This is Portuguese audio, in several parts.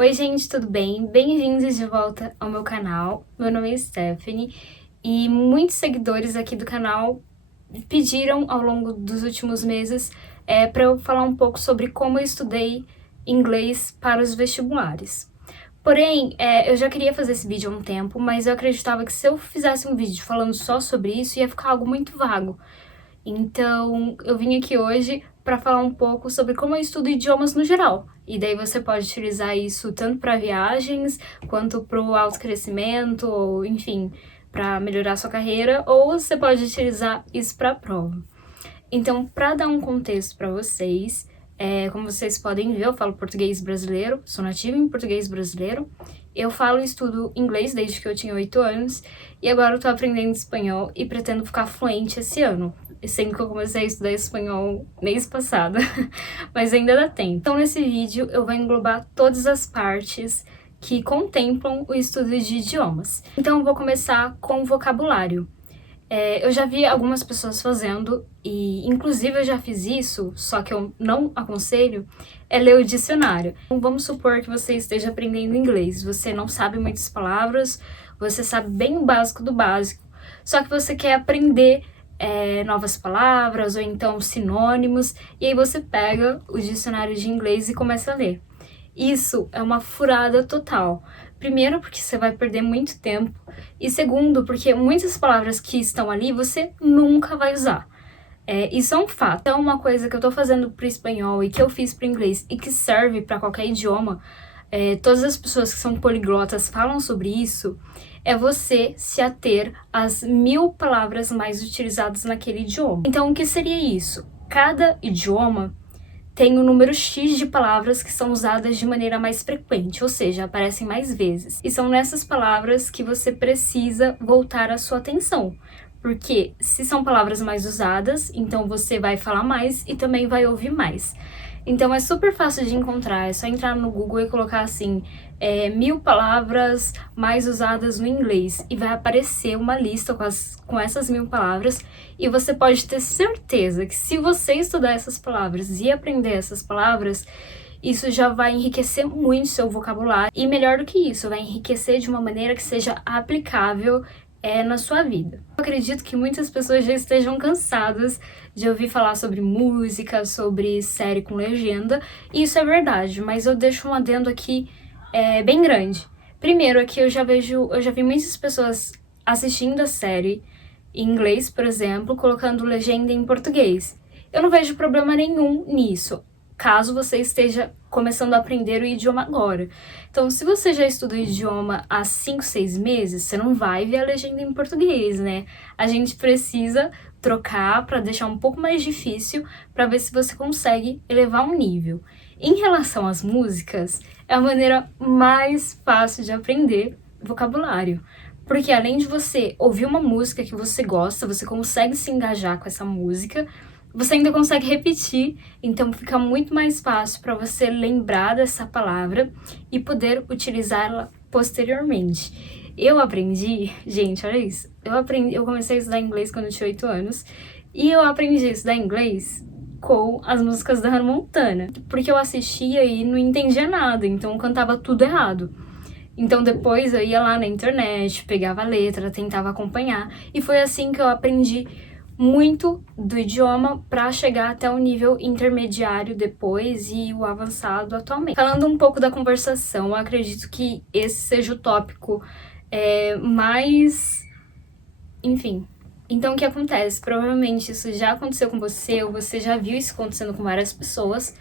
Oi gente, tudo bem? Bem-vindos de volta ao meu canal. Meu nome é Stephanie e muitos seguidores aqui do canal pediram ao longo dos últimos meses para eu falar um pouco sobre como eu estudei inglês para os vestibulares. Porém, eu já queria fazer esse vídeo há um tempo, mas eu acreditava que se eu fizesse um vídeo falando só sobre isso, ia ficar algo muito vago. Então, eu vim aqui hoje para falar um pouco sobre como eu estudo idiomas no geral. E daí você pode utilizar isso tanto para viagens, quanto para o autocrescimento, ou enfim, para melhorar sua carreira, ou você pode utilizar isso para a prova. Então, para dar um contexto para vocês, como vocês podem ver, eu falo português brasileiro, sou nativa em português brasileiro. Eu falo e estudo inglês desde que eu tinha 8 anos, e agora eu tô aprendendo espanhol e pretendo ficar fluente esse ano. Sendo que eu comecei a estudar espanhol mês passado, mas ainda dá tempo. Então, nesse vídeo, eu vou englobar todas as partes que contemplam o estudo de idiomas. Então, eu vou começar com o vocabulário. Eu já vi algumas pessoas fazendo, e inclusive eu já fiz isso, só que eu não aconselho, ler o dicionário. Então, vamos supor que você esteja aprendendo inglês, você não sabe muitas palavras, você sabe bem o básico do básico, só que você quer aprender novas palavras ou então sinônimos, e aí você pega o dicionário de inglês e começa a ler. Isso é uma furada total. Primeiro, porque você vai perder muito tempo, e segundo, porque muitas palavras que estão ali você nunca vai usar. Isso é um fato. Então, uma coisa que eu tô fazendo pro espanhol e que eu fiz pro inglês e que serve para qualquer idioma, todas as pessoas que são poliglotas falam sobre isso, é você se ater às 1000 palavras mais utilizadas naquele idioma. Então, o que seria isso? Cada idioma tem um número X de palavras que são usadas de maneira mais frequente, ou seja, aparecem mais vezes. E são nessas palavras que você precisa voltar a sua atenção. Porque se são palavras mais usadas, então você vai falar mais e também vai ouvir mais. Então é super fácil de encontrar, é só entrar no Google e colocar assim, 1000 palavras mais usadas no inglês, e vai aparecer uma lista com essas 1000 palavras, e você pode ter certeza que se você estudar essas palavras e aprender essas palavras, isso já vai enriquecer muito seu vocabulário, e melhor do que isso, vai enriquecer de uma maneira que seja aplicável na sua vida. Eu acredito que muitas pessoas já estejam cansadas de ouvir falar sobre música, sobre série com legenda, e isso é verdade, mas eu deixo um adendo aqui bem grande. Primeiro, aqui eu já vi muitas pessoas assistindo a série em inglês, por exemplo, colocando legenda em português. Eu não vejo problema nenhum nisso, caso você esteja começando a aprender o idioma agora. Então, se você já estuda o idioma há 5, 6 meses, você não vai ver a legenda em português, né? A gente precisa trocar para deixar um pouco mais difícil, para ver se você consegue elevar um nível. Em relação às músicas, é a maneira mais fácil de aprender vocabulário. Porque além de você ouvir uma música que você gosta, você consegue se engajar com essa música, você ainda consegue repetir, então fica muito mais fácil para você lembrar dessa palavra e poder utilizá-la posteriormente. Eu aprendi, gente, olha isso, eu comecei a estudar inglês quando eu tinha 8 anos, e eu aprendi a estudar inglês com as músicas da Hannah Montana, porque eu assistia e não entendia nada, então eu cantava tudo errado. Então depois eu ia lá na internet, pegava a letra, tentava acompanhar, e foi assim que eu aprendi muito do idioma para chegar até o nível intermediário depois e o avançado atualmente. Falando um pouco da conversação, eu acredito que esse seja o tópico mais... Enfim. Então, o que acontece? Provavelmente isso já aconteceu com você, ou você já viu isso acontecendo com várias pessoas,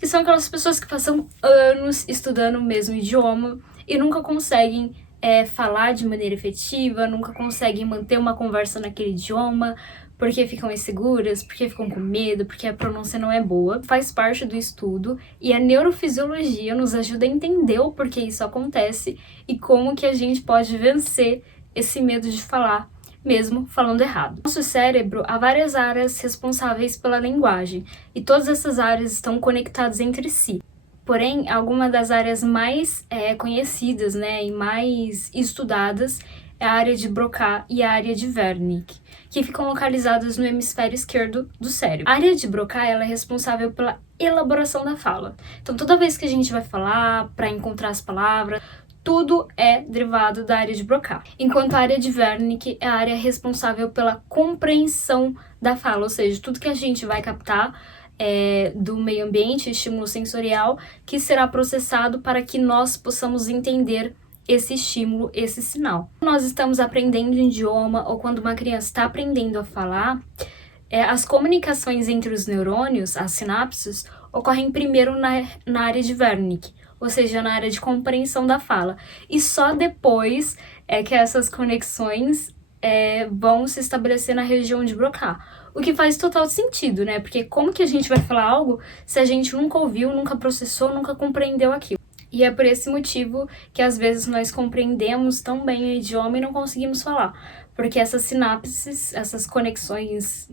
que são aquelas pessoas que passam anos estudando o mesmo idioma e nunca conseguem falar de maneira efetiva, nunca conseguem manter uma conversa naquele idioma, porque ficam inseguras, porque ficam com medo, porque a pronúncia não é boa. Faz parte do estudo, e a neurofisiologia nos ajuda a entender o porquê isso acontece e como que a gente pode vencer esse medo de falar, mesmo falando errado. No nosso cérebro há várias áreas responsáveis pela linguagem, e todas essas áreas estão conectadas entre si. Porém, algumas das áreas mais conhecidas, né, e mais estudadas é a área de Broca e a área de Wernicke, que ficam localizadas no hemisfério esquerdo do cérebro. A área de Broca ela é responsável pela elaboração da fala. Então, toda vez que a gente vai falar, para encontrar as palavras, tudo é derivado da área de Broca. Enquanto a área de Wernicke é a área responsável pela compreensão da fala, ou seja, tudo que a gente vai captar do meio ambiente, estímulo sensorial, que será processado para que nós possamos entender esse estímulo, esse sinal. Quando nós estamos aprendendo um idioma ou quando uma criança está aprendendo a falar, as comunicações entre os neurônios, as sinapses, ocorrem primeiro na área de Wernicke, ou seja, na área de compreensão da fala. E só depois é que essas conexões vão se estabelecer na região de Broca. O que faz total sentido, né? Porque como que a gente vai falar algo se a gente nunca ouviu, nunca processou, nunca compreendeu aquilo? E é por esse motivo que às vezes nós compreendemos tão bem o idioma e não conseguimos falar. Porque essas sinapses, essas conexões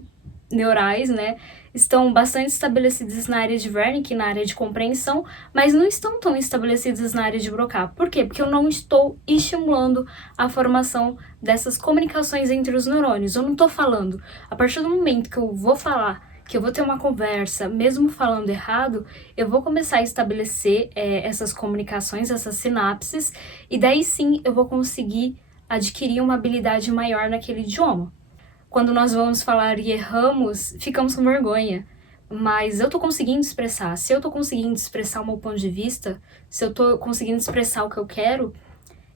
neurais, né, estão bastante estabelecidas na área de Wernicke, na área de compreensão, mas não estão tão estabelecidas na área de Broca. Por quê? Porque eu não estou estimulando a formação dessas comunicações entre os neurônios. Eu não estou falando. A partir do momento que eu vou falar, que eu vou ter uma conversa, mesmo falando errado, eu vou começar a estabelecer essas comunicações, essas sinapses, e daí sim eu vou conseguir adquirir uma habilidade maior naquele idioma. Quando nós vamos falar e erramos, ficamos com vergonha. Mas eu tô conseguindo expressar. Se eu tô conseguindo expressar o meu ponto de vista, se eu tô conseguindo expressar o que eu quero,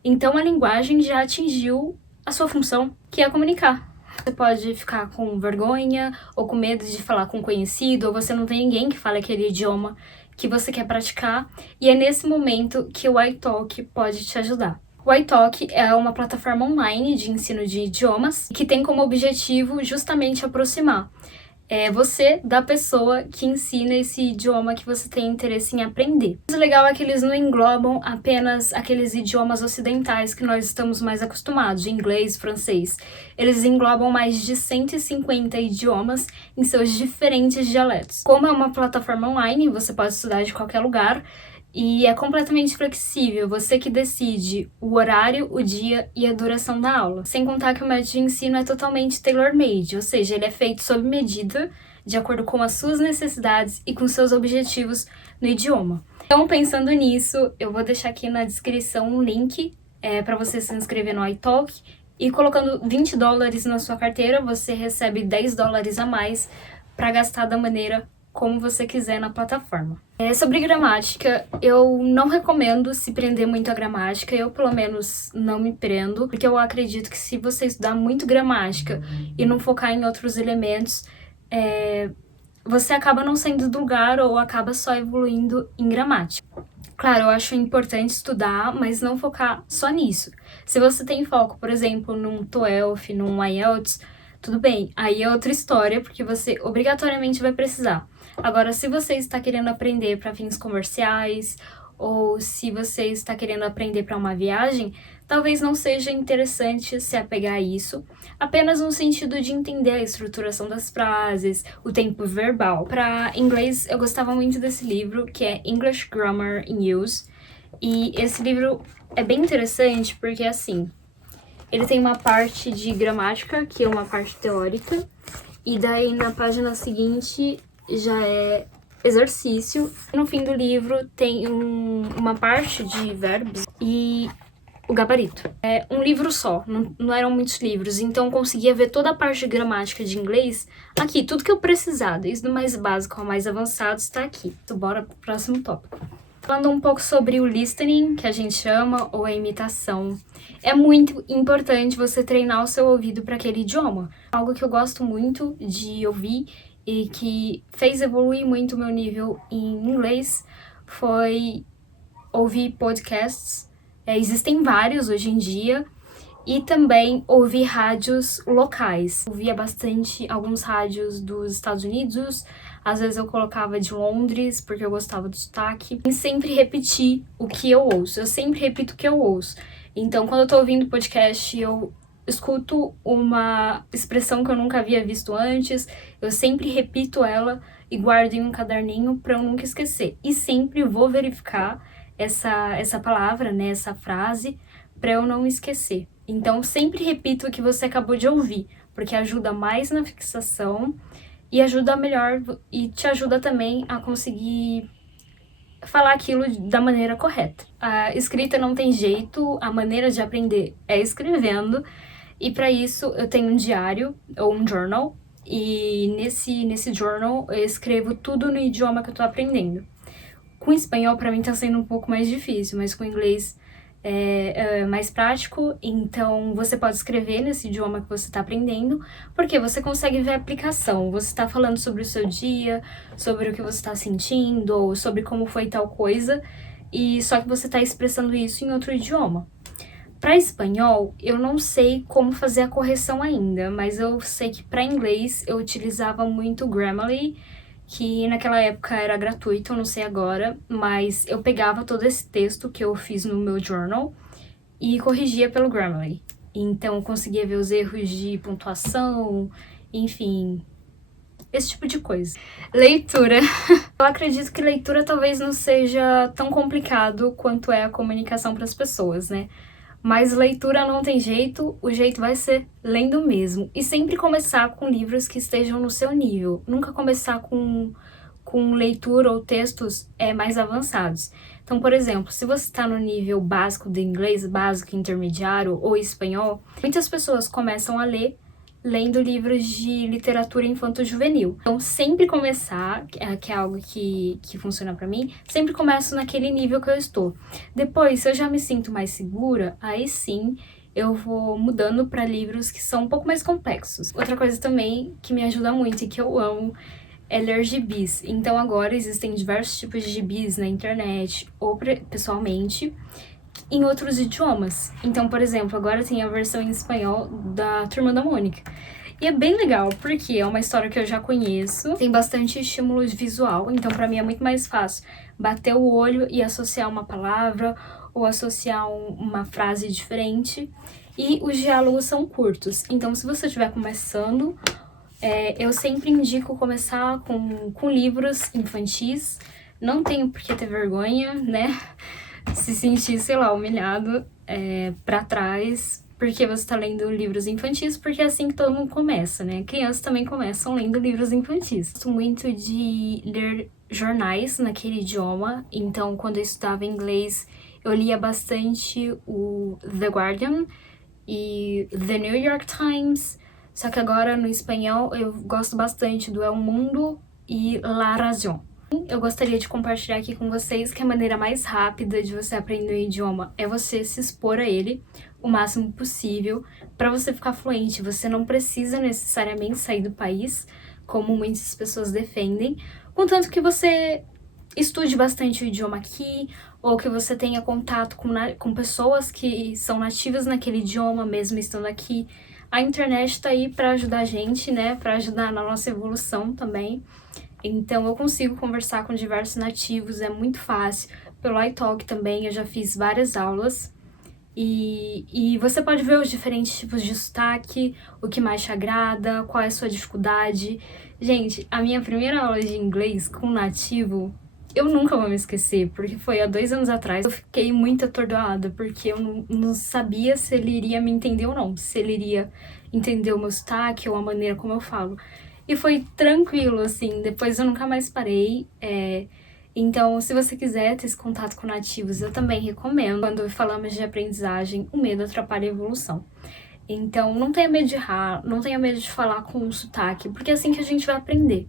então a linguagem já atingiu a sua função, que é comunicar. Você pode ficar com vergonha ou com medo de falar com um conhecido, ou você não tem ninguém que fale aquele idioma que você quer praticar, e é nesse momento que o iTalk pode te ajudar. O iTalk é uma plataforma online de ensino de idiomas que tem como objetivo justamente aproximar você da pessoa que ensina esse idioma que você tem interesse em aprender. O legal é que eles não englobam apenas aqueles idiomas ocidentais que nós estamos mais acostumados, inglês, francês. Eles englobam mais de 150 idiomas em seus diferentes dialetos. Como é uma plataforma online, você pode estudar de qualquer lugar, e é completamente flexível, você que decide o horário, o dia e a duração da aula. Sem contar que o método de ensino é totalmente tailor-made, ou seja, ele é feito sob medida, de acordo com as suas necessidades e com seus objetivos no idioma. Então, pensando nisso, eu vou deixar aqui na descrição um link para você se inscrever no iTalk, e colocando $20 na sua carteira, você recebe $10 a mais para gastar da maneira como você quiser na plataforma. Sobre gramática, eu não recomendo se prender muito à gramática, eu pelo menos não me prendo, porque eu acredito que se você estudar muito gramática e não focar em outros elementos, você acaba não saindo do lugar ou acaba só evoluindo em gramática. Claro, eu acho importante estudar, mas não focar só nisso. Se você tem foco, por exemplo, num TOEFL, num IELTS, tudo bem, aí é outra história, porque você obrigatoriamente vai precisar. Agora, se você está querendo aprender para fins comerciais, ou se você está querendo aprender para uma viagem, talvez não seja interessante se apegar a isso, apenas no sentido de entender a estruturação das frases, o tempo verbal. Para inglês, eu gostava muito desse livro, que é English Grammar in Use, e esse livro é bem interessante porque, assim, ele tem uma parte de gramática, que é uma parte teórica, e daí na página seguinte já é exercício. No fim do livro tem uma parte de verbos e o gabarito. É um livro só, não eram muitos livros, então eu conseguia ver toda a parte de gramática de inglês aqui, tudo que eu precisava, desde o mais básico ao mais avançado está aqui. Então bora pro próximo tópico. Falando um pouco sobre o listening, que a gente chama, ou a imitação, é muito importante você treinar o seu ouvido para aquele idioma. Algo que eu gosto muito de ouvir e que fez evoluir muito o meu nível em inglês foi ouvir podcasts. Existem vários hoje em dia. E também ouvir rádios locais. Ouvia bastante alguns rádios dos Estados Unidos, às vezes eu colocava de Londres, porque eu gostava do sotaque. E sempre repetir o que eu ouço, eu sempre repito o que eu ouço. Então, quando eu tô ouvindo podcast, eu escuto uma expressão que eu nunca havia visto antes, eu sempre repito ela e guardo em um caderninho para eu nunca esquecer. E sempre vou verificar essa palavra, né, essa frase, para eu não esquecer. Então, sempre repita o que você acabou de ouvir, porque ajuda mais na fixação e ajuda melhor e te ajuda também a conseguir falar aquilo da maneira correta. A escrita não tem jeito, a maneira de aprender é escrevendo, e para isso eu tenho um diário ou um journal, e nesse journal eu escrevo tudo no idioma que eu tô aprendendo. Com espanhol para mim tá sendo um pouco mais difícil, mas com inglês é mais prático, então você pode escrever nesse idioma que você está aprendendo, porque você consegue ver a aplicação. Você está falando sobre o seu dia, sobre o que você está sentindo, ou sobre como foi tal coisa, e só que você está expressando isso em outro idioma. Para espanhol, eu não sei como fazer a correção ainda, mas eu sei que para inglês eu utilizava muito o Grammarly, que naquela época era gratuito, eu não sei agora, mas eu pegava todo esse texto que eu fiz no meu journal e corrigia pelo Grammarly. Então eu conseguia ver os erros de pontuação, enfim, esse tipo de coisa. Leitura. Eu acredito que leitura talvez não seja tão complicado quanto é a comunicação para as pessoas, né? Mas leitura não tem jeito, o jeito vai ser lendo mesmo. E sempre começar com livros que estejam no seu nível. Nunca começar com leitura ou textos mais avançados. Então, por exemplo, se você está no nível básico de inglês, básico, intermediário ou espanhol, muitas pessoas começam a ler lendo livros de literatura infanto-juvenil. Então, sempre começar, que é algo que funciona pra mim, sempre começo naquele nível que eu estou. Depois, se eu já me sinto mais segura, aí sim eu vou mudando para livros que são um pouco mais complexos. Outra coisa também que me ajuda muito e que eu amo é ler gibis. Então, agora existem diversos tipos de gibis na internet ou pessoalmente, em outros idiomas. Então, por exemplo, agora tem a versão em espanhol da Turma da Mônica. E é bem legal, porque é uma história que eu já conheço, tem bastante estímulo visual, então pra mim é muito mais fácil bater o olho e associar uma palavra ou associar uma frase diferente. E os diálogos são curtos, então se você estiver começando, eu sempre indico começar com livros infantis. Não tenho por que ter vergonha, né? Se sentir, sei lá, humilhado pra trás, porque você tá lendo livros infantis, porque é assim que todo mundo começa, né? Crianças também começam lendo livros infantis. Gosto muito de ler jornais naquele idioma, então quando eu estudava inglês, eu lia bastante o The Guardian e The New York Times, só que agora no espanhol eu gosto bastante do El Mundo e La Razón. Eu gostaria de compartilhar aqui com vocês que a maneira mais rápida de você aprender um idioma é você se expor a ele o máximo possível para você ficar fluente. Você não precisa necessariamente sair do país, como muitas pessoas defendem, contanto que você estude bastante o idioma aqui, ou que você tenha contato com pessoas que são nativas naquele idioma, mesmo estando aqui. A internet está aí para ajudar a gente, né? Para ajudar na nossa evolução também. Então, eu consigo conversar com diversos nativos, é muito fácil. Pelo iTalk também, eu já fiz várias aulas. E você pode ver os diferentes tipos de sotaque, o que mais te agrada, qual é a sua dificuldade. Gente, a minha primeira aula de inglês com nativo, eu nunca vou me esquecer, porque foi há 2 anos atrás. Eu fiquei muito atordoada, porque eu não sabia se ele iria me entender ou não, se ele iria entender o meu sotaque ou a maneira como eu falo. E foi tranquilo, assim, depois eu nunca mais parei. Então, se você quiser ter esse contato com nativos, eu também recomendo. Quando falamos de aprendizagem, o medo atrapalha a evolução. Então, não tenha medo de errar, não tenha medo de falar com o sotaque, porque é assim que a gente vai aprender.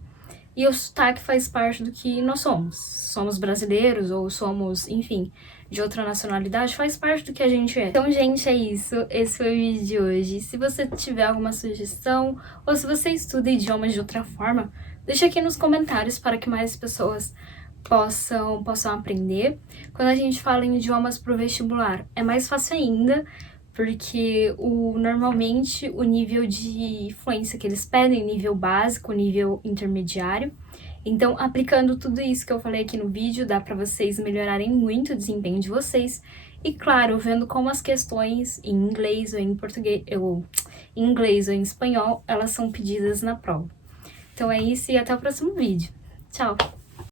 E o sotaque faz parte do que nós somos. Somos brasileiros ou somos, enfim, de outra nacionalidade, faz parte do que a gente é. Então, gente, é isso. Esse foi o vídeo de hoje. Se você tiver alguma sugestão ou se você estuda idiomas de outra forma, deixa aqui nos comentários para que mais pessoas possam aprender. Quando a gente fala em idiomas para o vestibular, é mais fácil ainda, porque normalmente o nível de fluência que eles pedem, nível básico, nível intermediário. Então, aplicando tudo isso que eu falei aqui no vídeo, dá para vocês melhorarem muito o desempenho de vocês. E claro, vendo como as questões em inglês ou em português, em inglês ou em espanhol, elas são pedidas na prova. Então é isso e até o próximo vídeo. Tchau!